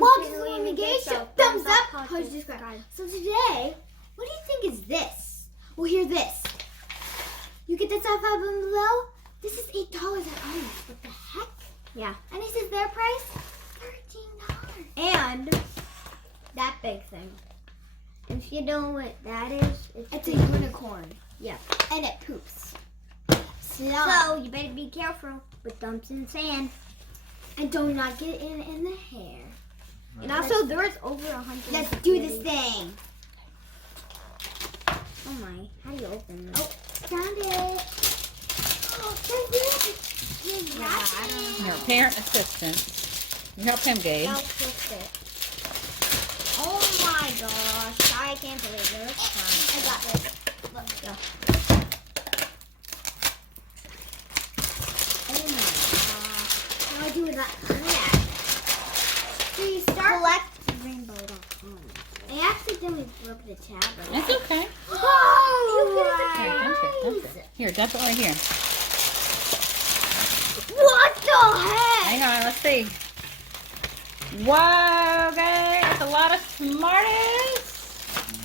welcome to the Amy Gabe Show. Thumbs up, post, subscribe. So today, what do you think is this? Well, hear this. You get this off album below. This is $8 at Ollies. What the heck? Yeah. And this is their price, $13. And that big thing. If you know what that is, It's a unicorn. Yeah. And it poops. So you better be careful with dumps and sand. And do not get it in the hair. And also, there's over 100. Let's do this thing. Oh my! How do you open this? Oh, found it. Oh, that's it. Yeah, I don't know. Your parent assistant. You help him, Gabe. I'll twist it. Oh my gosh! I can't believe this. I got this. Look. Go. Oh my gosh. How do I do that? So you start. Collect rainbow.com. I accidentally broke the tab. It's okay. Oh, Here, dump it. Here, dump it right here. What the heck? Hang on, let's see. Wow, guys, that's a lot of Smarties.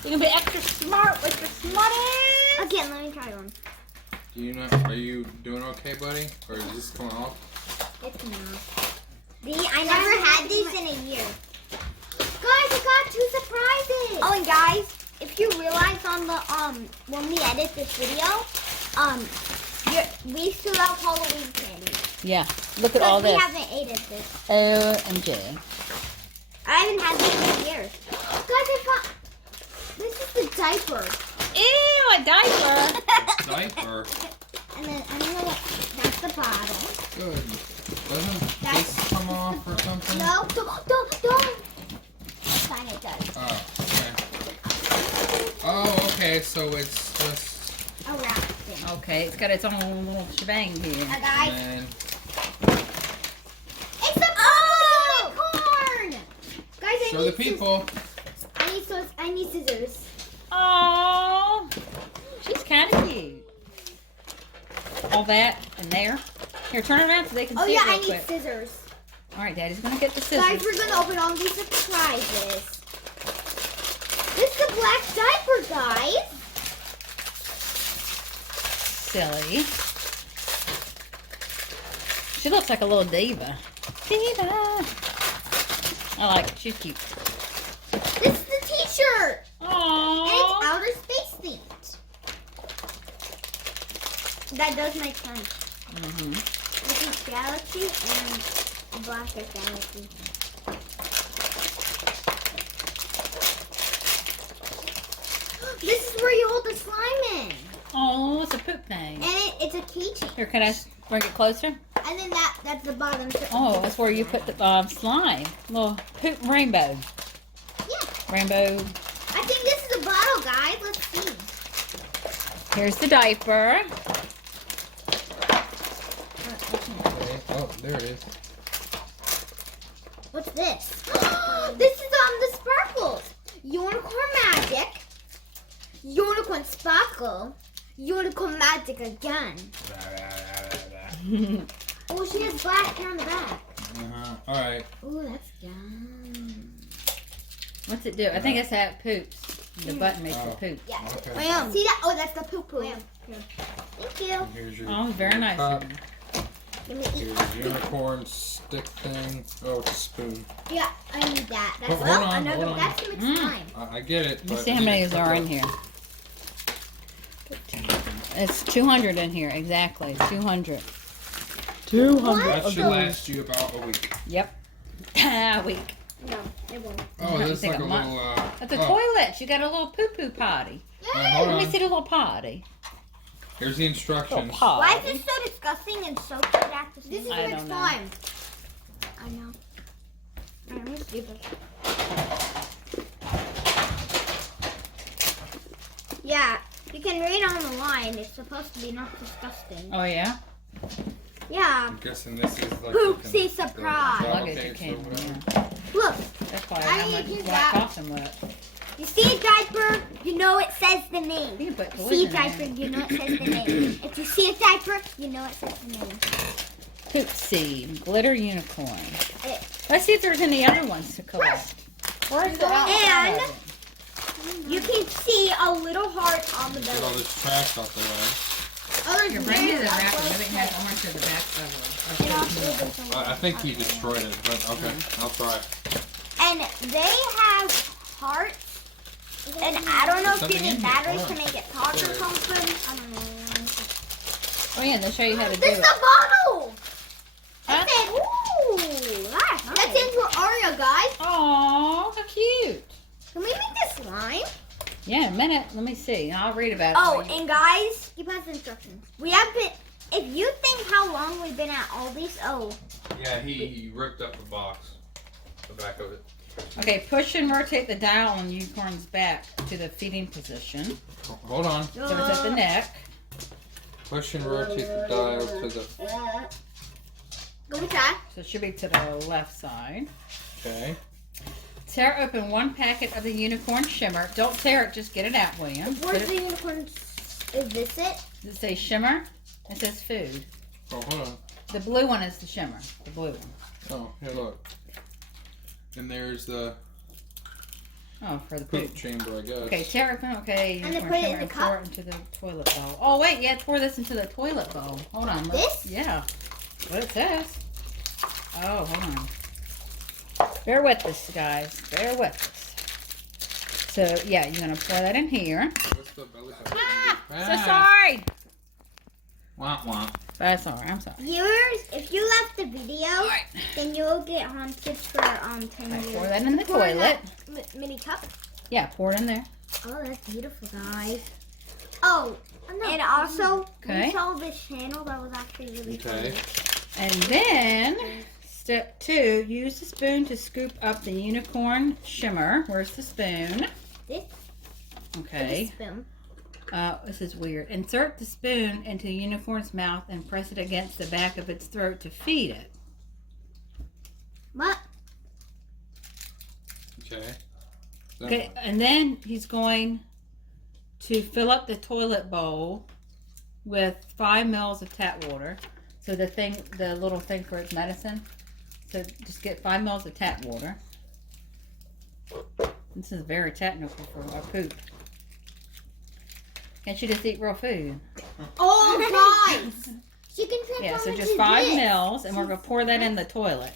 You can be extra smart with your Smarties. Again, let me try one. Do you know? Are you doing okay, buddy? Or is this coming off? It's not. I never had these in a year. Guys, I got 2 surprises. Oh, and guys, if you realize on the when we edit this video, we still have Halloween candy. Yeah, look at all We this. haven't ate it this. OMG. I haven't had this in years. Guys, I got. This is the diaper. Ew, a diaper. Diaper. And then I don't know what. That's the bottle. Good. Doesn't this come off or something? No, don't. Fine, it does. Oh, okay. Oh, okay. So it's just. A wrap thing. Okay, it's got its own little shebang here. Guys, And it's a unicorn. Guys, I show need the people. I need scissors. Oh, she's kind of cute. All that in there. Here, turn it around so they can Oh see yeah, it real I need quick. scissors. All right, Daddy's gonna get the Guys, scissors. we're gonna open all these surprises. This is the black diaper, guys. Silly. She looks like a little diva. Diva. I like it. She's cute. This is the T-shirt, and it's Aww. outer space themed. That does make sense. Mm-hmm. This is Galaxy and Blaster Galaxy. This is where you hold the slime in, Oh, it's a poop thing. and it's a keychain. Here, can I bring it closer? And then that's the bottom. Oh, that's where you put the slime. Little poop rainbow. Yeah. Rainbow. I think this is a bottle, guys. Let's see. Here's the diaper. Okay. Oh, there it is. What's this? This is the sparkles. Unicorn magic. Unicorn sparkle. Unicorn magic again. Oh, she has black hair on the back. All right. Oh, that's yum. What's it do? I think it's how it poops. The button makes Oh. it poop. Yeah. Okay. See that? Oh, that's the poo poo. Thank you. Here's your Oh, very nice. cup. Give me Here's your unicorn stick thing. Oh, it's a spoon. Yeah, I need that. That's Hold on, another. hold on. That's too much Mm. time. I get it. Let me but see how you many need to there are cook in here. It's 200 in here, exactly. 200. 200. That should last you about a week. Yep. A week. No, it won't. Oh, I that's think like a a month. little. At the oh, toilet, you got a little poo-poo potty. hold Let me on. see the little potty. Here's the Little instructions. potty. Why is this so disgusting and so cute at the This same is time? I too much don't know. time. I know. I'm stupid. Yeah, you can read on the line. It's supposed to be not disgusting. Oh, yeah? Yeah. I'm guessing this is like. Poopsie the surprise. gel Luggage case it or came whatever. in. Look, That's probably I how need much to use black that. costume was. you see a diaper, you know it says the name. You can put You toys see a in there. diaper, you know it says the name. If you see a diaper, you know it says the name. Poopsie Glitter Unicorn. Let's see if there's any other ones to collect. Where's the outside of it? You can see a little heart on the Get all belly. this trash out the way. Oh, there's You're bringing the mayonnaise. wrapper. Maybe it has orange to the back And of also it. there's some I think he destroyed it, but okay, I'll try it. And they have hearts. And I don't know if Something you in need here. batteries to Orange. make it talk or something. I don't know. Oh yeah, they'll show you how to do This is it. the bottle. Huh? Ooh, that's nice. That's in for Aria, guys. Aw, how cute. Can we make this slime? Yeah, a minute. Let me see. I'll read about it. Oh, while you- and guys, keep us instructions. We have been. If you think how long we've been at Aldi's, Yeah, he ripped up the box, the back of it. Okay, push and rotate the dial on the unicorn's back to the feeding position. Hold on. So it's at the neck. Push and rotate the dial to the. Go with that. So it should be to the left side. Okay. Tear open one packet of the unicorn shimmer. Don't tear it, just get it out, William. where's the unicorn? Is this it? Does it say shimmer? It says food. Oh, hold on. The blue one is the shimmer. The blue one. Oh, here, look. And there's the Oh, for the poop poop. chamber, I guess. Okay, tear open. Okay, And then unicorn put it in shimmer the and cup? pour it into the toilet bowl. Oh wait, yeah, pour this into the toilet bowl. Hold on. This? Yeah. What it says. Oh, hold on. Bear with us, guys. Bear with us. So yeah, you're gonna pour that in here. What's the belly button? So sorry. Womp womp. That's alright. I'm sorry. Viewers, if you left the video, Alright. then you'll get haunted for 10 Alright, pour years. that in the Pour in toilet. that mini cup. Yeah, pour it in there. Oh, that's beautiful, guys. Oh, and also, Okay. we saw this channel that was actually really Okay. funny. And then step 2, use the spoon to scoop up the unicorn shimmer. Where's the spoon? This Okay. spoon. This is weird. Insert the spoon into the unicorn's mouth and press it against the back of its throat to feed it. What? Okay. Okay, and then he's going to fill up the toilet bowl with 5 mils of tap water. So the little thing for its medicine. So just get 5 mils of tap water. This is very technical for our poop. Can't you just eat real food? Oh, guys. She can transform Yeah, so into just 5 this. mils, and we're gonna pour that in the toilet.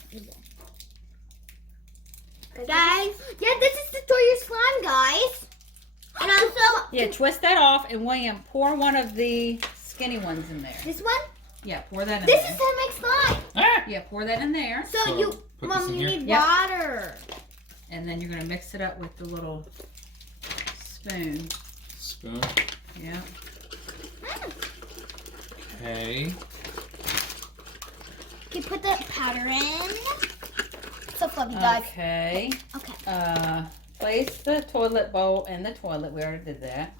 Guys, Yeah, this is to store your slime, guys. and also, Yeah, twist that off, and William, pour one of the skinny ones in there. This one? Yeah, pour that in This there. is to make slime. Yeah, pour that in there, So, So, you, put Mom, this in you here? need Yep. water. and then you're gonna mix it up with the little spoon. Spoon. Yeah. Okay. You put the powder in. So fluffy, guys. Okay. Okay. Place the toilet bowl in the toilet. We already did that.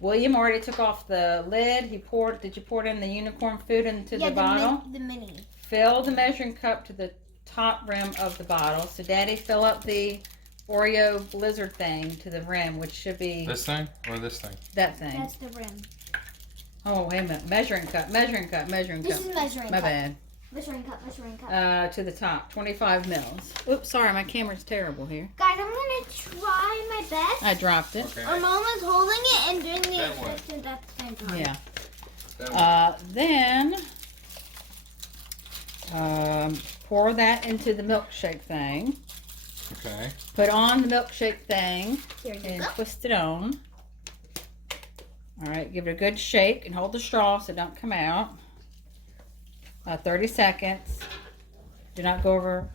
William already took off the lid. Did you pour it in the unicorn food into Yeah, the bottle? the mini. Fill the measuring cup to the top rim of the bottle. So Daddy, fill up the Oreo blizzard thing to the rim, which should be This thing or this thing? that thing. That's the rim. Oh, wait a minute. Measuring cup. This is measuring My cup. bad. Measuring cup. To the top. 25 mils. Oops, sorry. My camera's terrible here. Guys, I'm gonna try my best. I dropped it. Okay. Our mom is holding it and doing the That way. instructions at the same time. Yeah. That one. Then pour that into the milkshake thing. Okay. Put on the milkshake thing Here you and go. twist it on. All right, give it a good shake and hold the straw so it don't come out. 30 seconds. Do not go over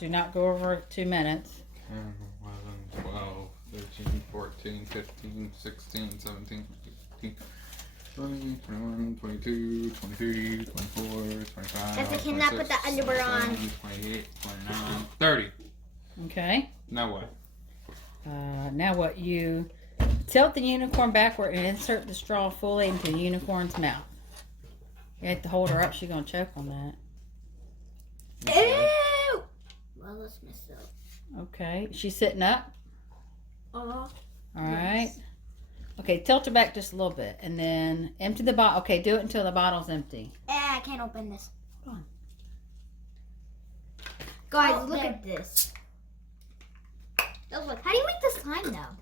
2 minutes. 10, 11, 12, 13, 14, 15, 16, 17, 18, 20, 21, 22, 23, 24, 25, That's the kid that put the 26, underwear on. 27, 28, 29, 30. Okay. Now what? Now what? You tilt the unicorn backward and insert the straw fully into the unicorn's mouth. You have to hold her up. She's gonna choke on that. Ew! Well, let's mess it up. Okay. She's sitting up. Uh-huh. All right. Okay, tilt her back just a little bit, and then empty the bottle. Okay, do it until the bottle's empty. I can't open this. Go on. Guys, Oh, look there. at this. Those look. How do you make the slime though?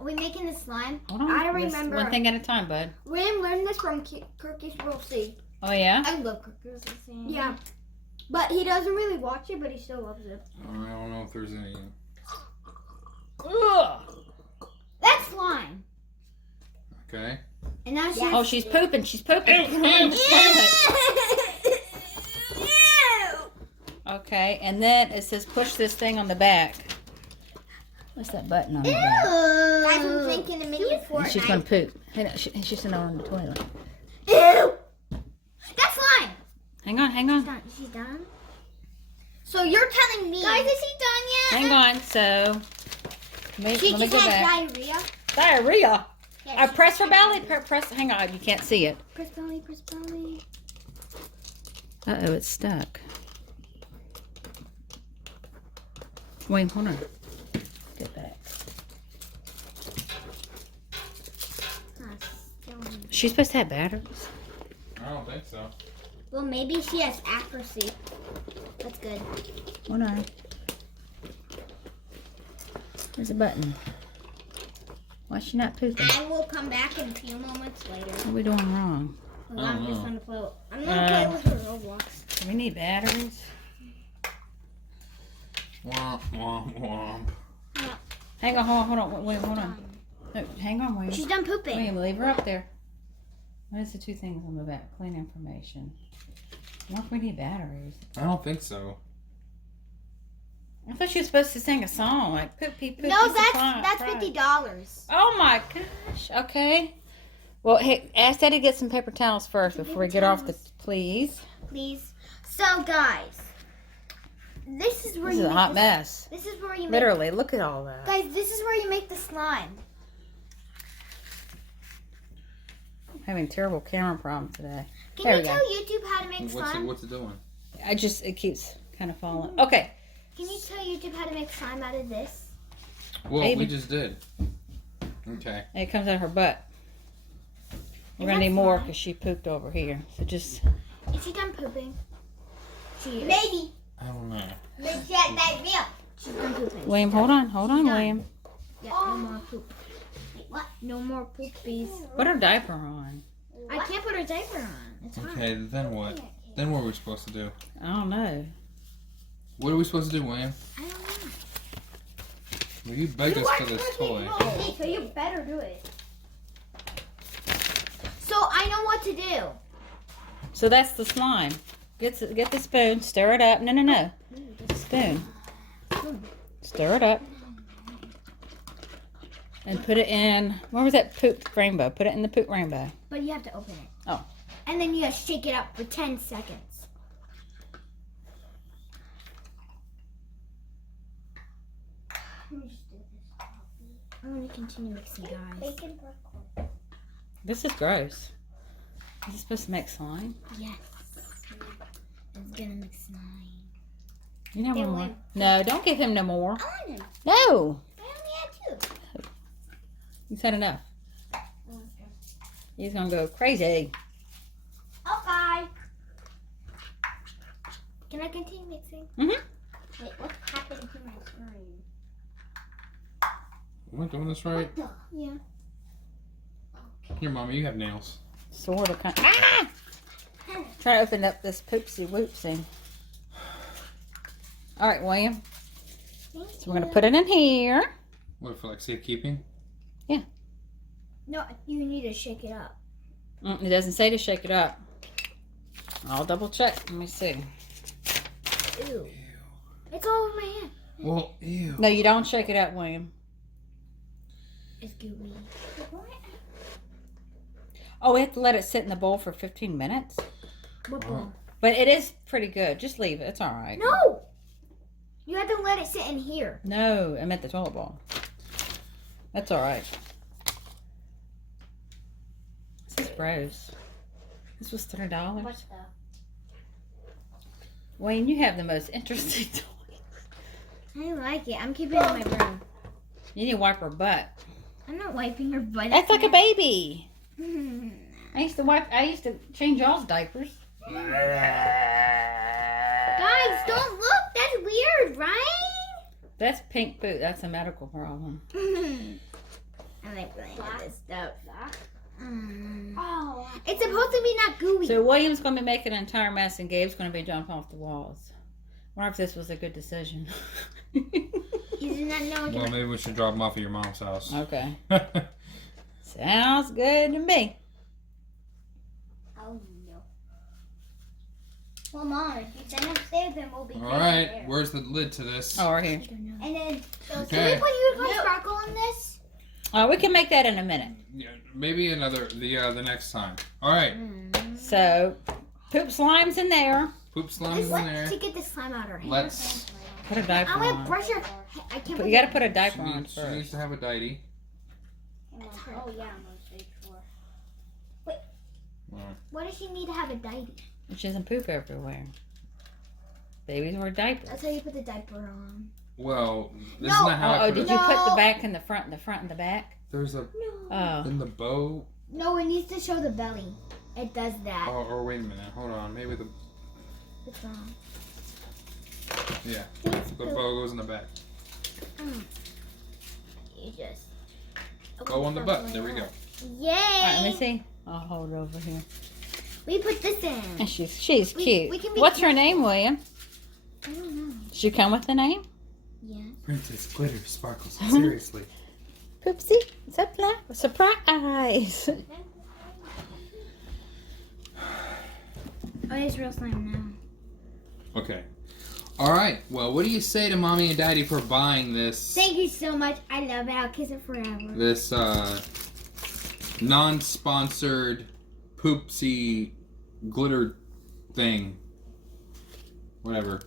Are we making the slime? Hold on. I don't Just remember. one thing at a time, bud. William learned this from Cookies Rule C. Oh, yeah? I love cookies. Yeah. But he doesn't really watch it, but he still loves it. I don't know if there's any. Ugh. That's slime. Okay. And now she. Oh, she's pooping. She's pooping. Put her on the toilet. Okay, and then it says push this thing on the back. What's that button on the back? Guys, I'm thinking of making And she's going to poop. She's sitting on the toilet. Ew. That's slime. Hang on, hang on. She's done. So you're telling me. Guys, is she done yet? Hang on, so. Let She me just go had back. diarrhea. Diarrhea. Yeah, she Press her had belly. diarrhea. Press. Hang on, you can't see it. Press belly, press belly. Uh-oh, it's stuck. Wait, hold on. Get back. She's supposed to have batteries. I don't think so. Well, maybe she has accuracy. That's good. Hold on. There's a button. Why is she not pooping? I will come back in a few moments later. What are we doing wrong? Well, I I'm don't just know. gonna play. I'm gonna play with her Roblox. Do we need batteries? Womp, womp, womp. Hang on, hold on, wait, hold on. No, hang on, She's William. done pooping. William, leave her up there. What is the two things on the back? Clean information. I wonder if we need batteries. I don't think so. I thought she was supposed to sing a song like poopy poopy. No, supply, that's pride. $50. Oh my gosh. Okay. Well, hey, ask Daddy to get some paper towels first before we get off the. Please. Please. So guys, this is where This you is a make hot the- mess. This is where you make Literally, look at all that. Guys, this is where you make the slime. I'm having terrible camera problems today. Can There you we tell go. YouTube how to make slime? What's it doing? It keeps kind of falling. Okay. Can you tell YouTube how to make slime out of this? Well, Maybe. we just did. Okay. And it comes out of her butt. We're Is going to that need more slime? because she pooped over here. So just. Is she done pooping? She is. Maybe. I don't know. Maybe she had diarrhea. She's done pooping. William, hold on, William. Yeah, no more poop. What? No more poopies. Put her diaper on. I can't put her diaper on. It's hard. Okay, then what? Then what are we supposed to do? I don't know. What are we supposed to do, William? I don't know. Well, you begged us for this toy. Hey, so you better do it. So I know what to do. So that's the slime. Get the spoon, stir it up. No. Spoon. Stir it up. And put it in, where was that poop rainbow? Put it in the poop rainbow. But you have to open it. Oh. And then you have to shake it up for 10 seconds. I want to continue mixing, guys. This is gross. Is this supposed to make slime? Yes. It's gonna mix slime. You know It one more. won't. No, don't give him no more. I want him. No. I only had 2. You said enough. He's gonna go crazy. Okay. Can I continue mixing? Mm-hmm. Wait, what happened to my screen? Am I doing this right? Yeah. Here, Mommy, you have nails. Sort of. Ah! Try to open up this poopsie whoopsie. All right, William. So we're gonna put it in here. What, for like safekeeping? No, you need to shake it up. It doesn't say to shake it up. I'll double check. Let me see. Ew. It's all over my hand. Well, ew. No, you don't shake it up, William. It's gooey. Oh, we have to let it sit in the bowl for 15 minutes. What Wow. bowl? But it is pretty good. Just leave it. It's all right. No! You have to let it sit in here. No, I meant the toilet bowl. That's all right. This is gross. This was $3. What the? Wayne, you have the most interesting toy. I like it. I'm keeping it in my room. You need to wipe her butt. I'm not wiping her butt. That's like a baby. baby. I used to change y'all's diapers. Guys, don't look. That's That's pink poop. That's a medical problem. I like playing with this stuff. Oh, it's supposed to be not gooey. So William's going to be making an entire mess, and Gabe's going to be jumping off the walls. I wonder if this was a good decision. You do not know. Well, maybe we should drop them off at your mom's house. Okay. Sounds good to me. Oh no. Well, Mom, if you send upstairs, then we'll be All good right, there. where's the lid to this? Oh, right here. And then Can we Okay. put unicorn sparkle in this? We can make that in a minute. Yeah, maybe the next time. All right. So, poop slime's in there. Poop slime in there. To get the slime out of her hair. Let's. Put a diaper I'm gonna on. brush her. I can't. But you got to put a diaper She on needs, first. to have a diety. Oh yeah, I'm on stage 4. What does she need to have a diaper? She doesn't poop everywhere. Babies wear diapers. That's how you put the diaper on. Well, this No. is not how I Oh, put did it. you put the No. back in the front and the back? There's a Oh. in the bow. No, it needs to show the belly. It does that. Oh, or wait a minute. Hold on. Maybe the What's wrong? yeah Thanks, the Poop. bow goes in the back. You just. Bow on the butt. There we go. Yay! All right, let me see. I'll hold it over here. We put this in. And she's We- cute. we can be What's her name, William? I don't know. Does she come with the name? Yeah. Princess Glitter Sparkles. Seriously. Poopsie. Surprise. Oh, it's real slime now. Okay. All right. Well, what do you say to Mommy and Daddy for buying this? Thank you so much. I love it. I'll kiss it forever. This non-sponsored Poopsie Glitter thing. Whatever.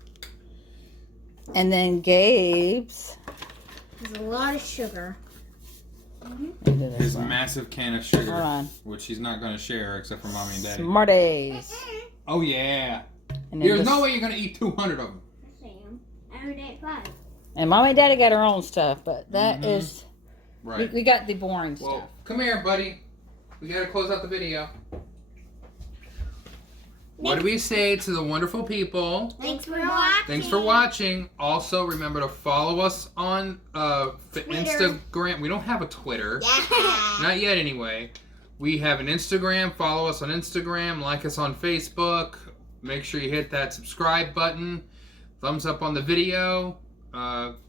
And then Gabe's. There's a lot of sugar. His massive can of sugar, Hold on. which he's not going to share except for Mommy and Daddy. Smarties. Oh yeah. And then There's this- no way you're going to eat 200 of them. I would eat 5. And Mommy and Daddy got our own stuff, but that is Right. we got the boring stuff. Well, come here, buddy. We got to close out the video. What do we say to the wonderful people? Thanks for watching. Thanks for watching. Also, remember to follow us on Instagram. We don't have a Twitter. Yeah. Not yet, anyway. We have an Instagram. Follow us on Instagram. Like us on Facebook. Make sure you hit that subscribe button. Thumbs up on the video.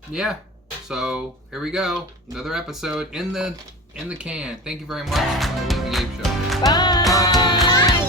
Yeah. So here we go. Another episode in the can. Thank you very much. On the Gabe Show. Bye. Bye.